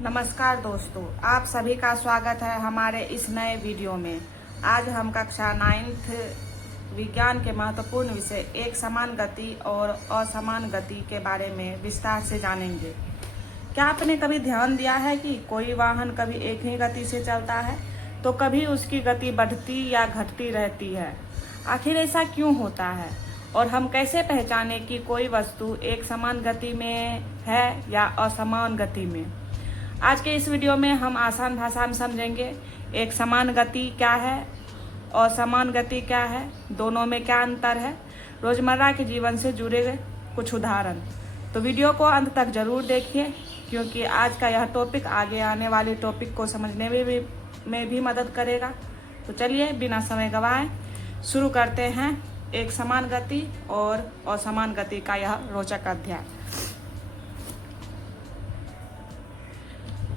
नमस्कार दोस्तों, आप सभी का स्वागत है हमारे इस नए वीडियो में। आज हम कक्षा 9th विज्ञान के महत्वपूर्ण विषय एक समान गति और असमान गति के बारे में विस्तार से जानेंगे। क्या आपने कभी ध्यान दिया है कि कोई वाहन कभी एक ही गति से चलता है तो कभी उसकी गति बढ़ती या घटती रहती है। आखिर ऐसा क्यों होता है और हम कैसे पहचाने कि कोई वस्तु एक समान गति में है या असमान गति में। आज के इस वीडियो में हम आसान भाषा में समझेंगे एक समान गति क्या है, असमान गति क्या है, दोनों में क्या अंतर है, रोजमर्रा के जीवन से जुड़े कुछ उदाहरण। तो वीडियो को अंत तक जरूर देखिए क्योंकि आज का यह टॉपिक आगे आने वाले टॉपिक को समझने में भी मदद करेगा। तो चलिए बिना समय गवाए शुरू करते हैं एक समान गति और असमान गति का यह रोचक अध्याय।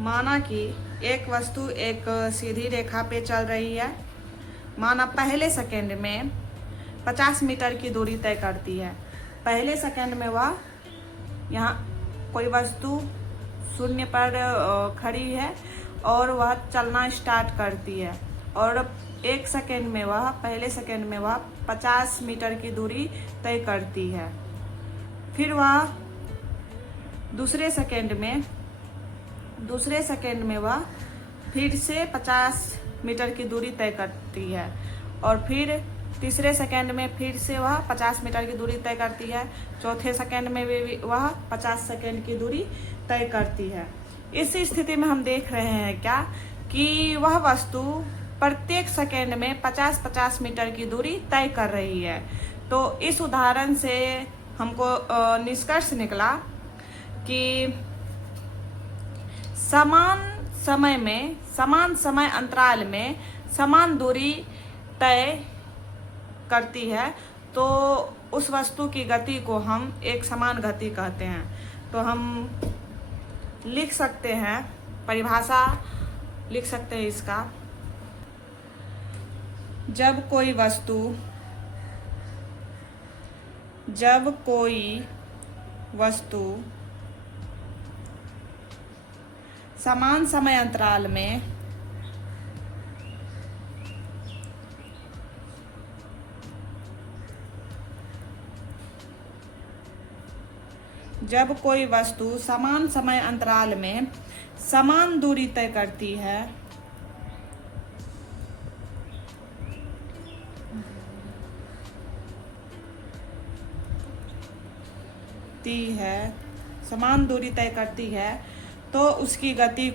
माना कि एक वस्तु एक सीधी रेखा पे चल रही है। माना पहले सेकंड में 50 मीटर की दूरी तय करती है। पहले सेकंड में वह यहाँ कोई वस्तु शून्य पर खड़ी है और वह चलना स्टार्ट करती है और एक सेकंड में वह पहले सेकंड में वह 50 मीटर की दूरी तय करती है। फिर वह दूसरे सेकंड में वह फिर से 50 मीटर की दूरी तय करती है और फिर तीसरे सेकंड में फिर से वह 50 मीटर की दूरी तय करती है। चौथे सेकंड में भी वह 50 सेकंड की दूरी तय करती है। इस स्थिति में हम देख रहे हैं क्या कि वह वस्तु प्रत्येक सेकंड में 50-50 मीटर की दूरी तय कर रही है। तो इस उदाहरण से हमको निष्कर्ष निकला कि समान समय अंतराल में समान दूरी तय करती है तो उस वस्तु की गति को हम एक समान गति कहते हैं। तो हम लिख सकते हैं, परिभाषा लिख सकते हैं इसका। जब कोई वस्तु समान समय अंतराल में समान समय अंतराल में समान दूरी तय करती है समान दूरी तय करती है तो उसकी गति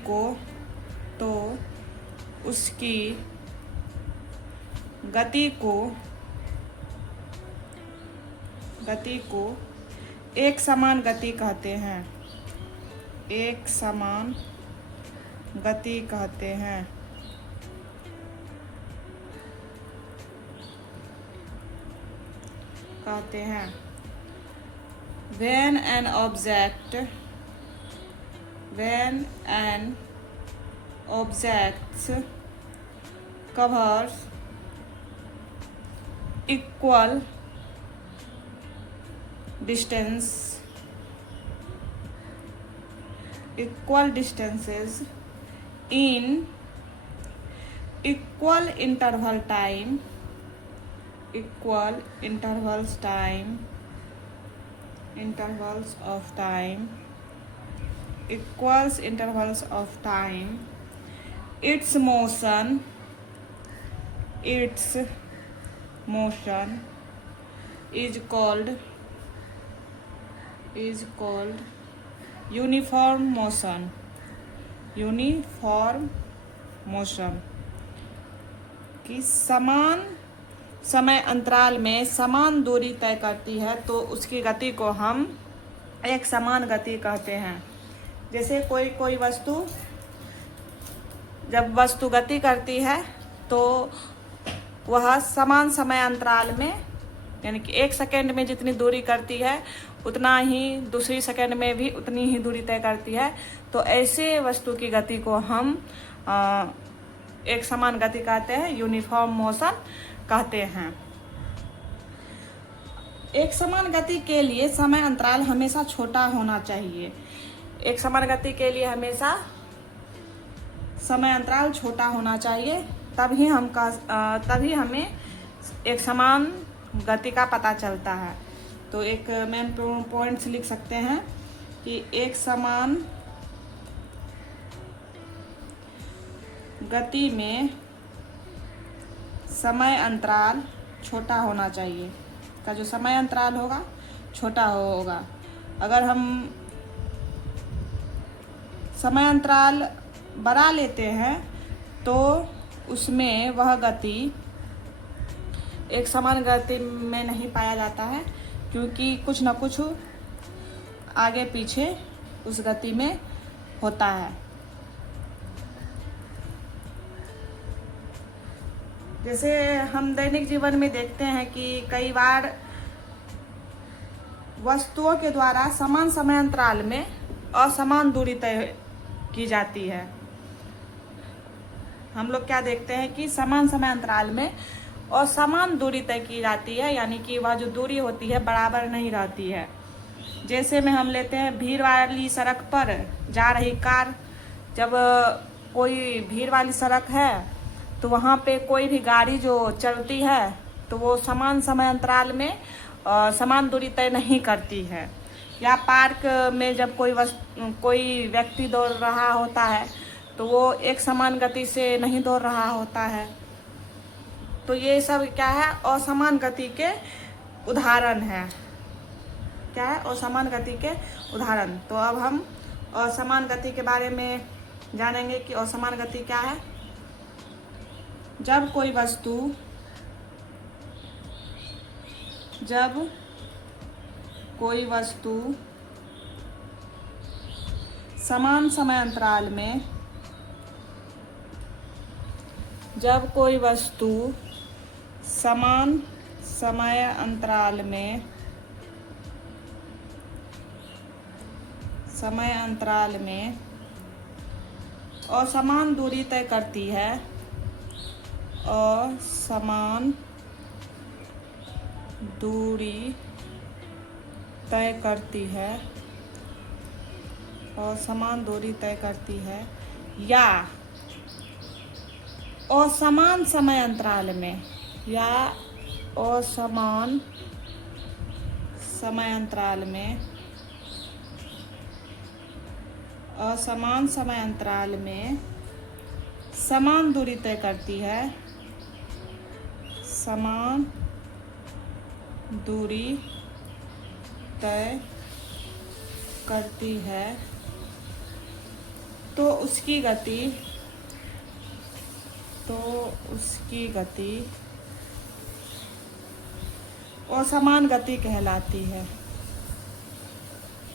को एक समान गति कहते हैं। एक समान गति कहते हैं। When an object covers equal distances in equal intervals of time, its motion is called uniform motion। कि समान समय अंतराल में समान दूरी तय करती है तो उसकी गति को हम एक समान गति कहते हैं। जैसे कोई वस्तु जब वस्तु गति करती है तो वह समान समय अंतराल में, यानी कि एक सेकंड में जितनी दूरी करती है उतना ही दूसरी सेकंड में भी उतनी ही दूरी तय करती है। तो ऐसे वस्तु की गति को हम एक समान गति कहते हैं, यूनिफॉर्म मोशन कहते हैं। एक समान गति के लिए समय अंतराल हमेशा छोटा होना चाहिए। एक समान गति के लिए हमेशा समय अंतराल छोटा होना चाहिए, तभी हमें एक समान गति का पता चलता है। तो एक मेन पॉइंट्स लिख सकते हैं कि एक समान गति में समय अंतराल छोटा होना चाहिए, का जो समय अंतराल होगा छोटा होगा। अगर हम समय अंतराल बढ़ा लेते हैं तो उसमें वह गति एक समान गति में नहीं पाया जाता है, क्योंकि कुछ न कुछ आगे पीछे उस गति में होता है। जैसे हम दैनिक जीवन में देखते हैं कि कई बार वस्तुओं के द्वारा समान समय अंतराल में असमान दूरी तय की जाती है। हम लोग क्या देखते हैं कि समान समय अंतराल में असमान दूरी तय की जाती है, यानी कि वह जो दूरी होती है बराबर नहीं रहती है। जैसे में हम लेते हैं भीड़ वाली सड़क पर जा रही कार, जब कोई भीड़ वाली सड़क है तो वहाँ पे कोई भी गाड़ी जो चलती है तो वो समान समय अंतराल में समान दूरी तय नहीं करती है। या पार्क में जब कोई व्यक्ति दौड़ रहा होता है तो वो एक समान गति से नहीं दौड़ रहा होता है। तो ये सब क्या है, असमान गति के उदाहरण है। क्या है? असमान गति के उदाहरण। तो अब हम असमान गति के बारे में जानेंगे कि असमान गति क्या है। जब कोई वस्तु समान समय अंतराल में समान समय अंतराल में असमान दूरी तय करती है, असमान दूरी तय करती है या असमान समय अंतराल में समान दूरी तय करती है, समान दूरी तय करती है, तो उसकी गति असमान गति कहलाती है।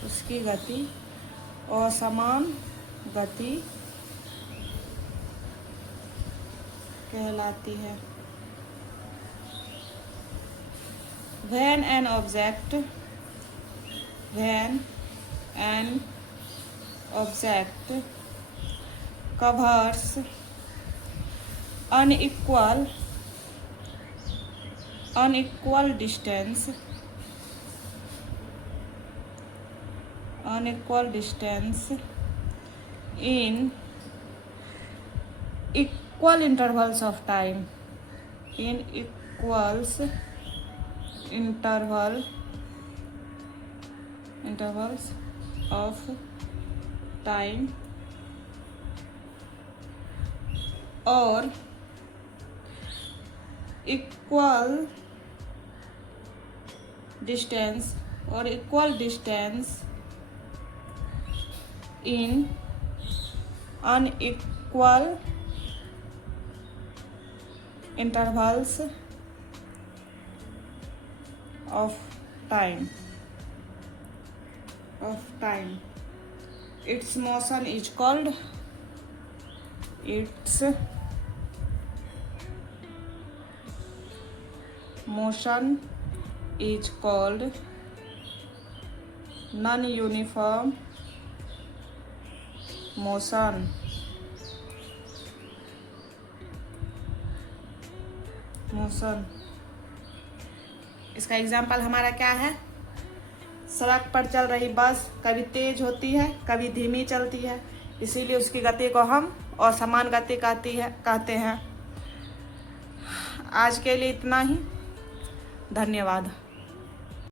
उसकी गति असमान गति कहलाती है। When an object covers unequal distance in equal intervals of time, और equal distance in unequal intervals of time. Its motion is called non-uniform motion. इसका एग्जाम्पल हमारा क्या है? सड़क पर चल रही बस कभी तेज होती है, कभी धीमी चलती है। इसीलिए उसकी गति को हम असमान गति कहते हैं। आज के लिए इतना ही। धन्यवाद।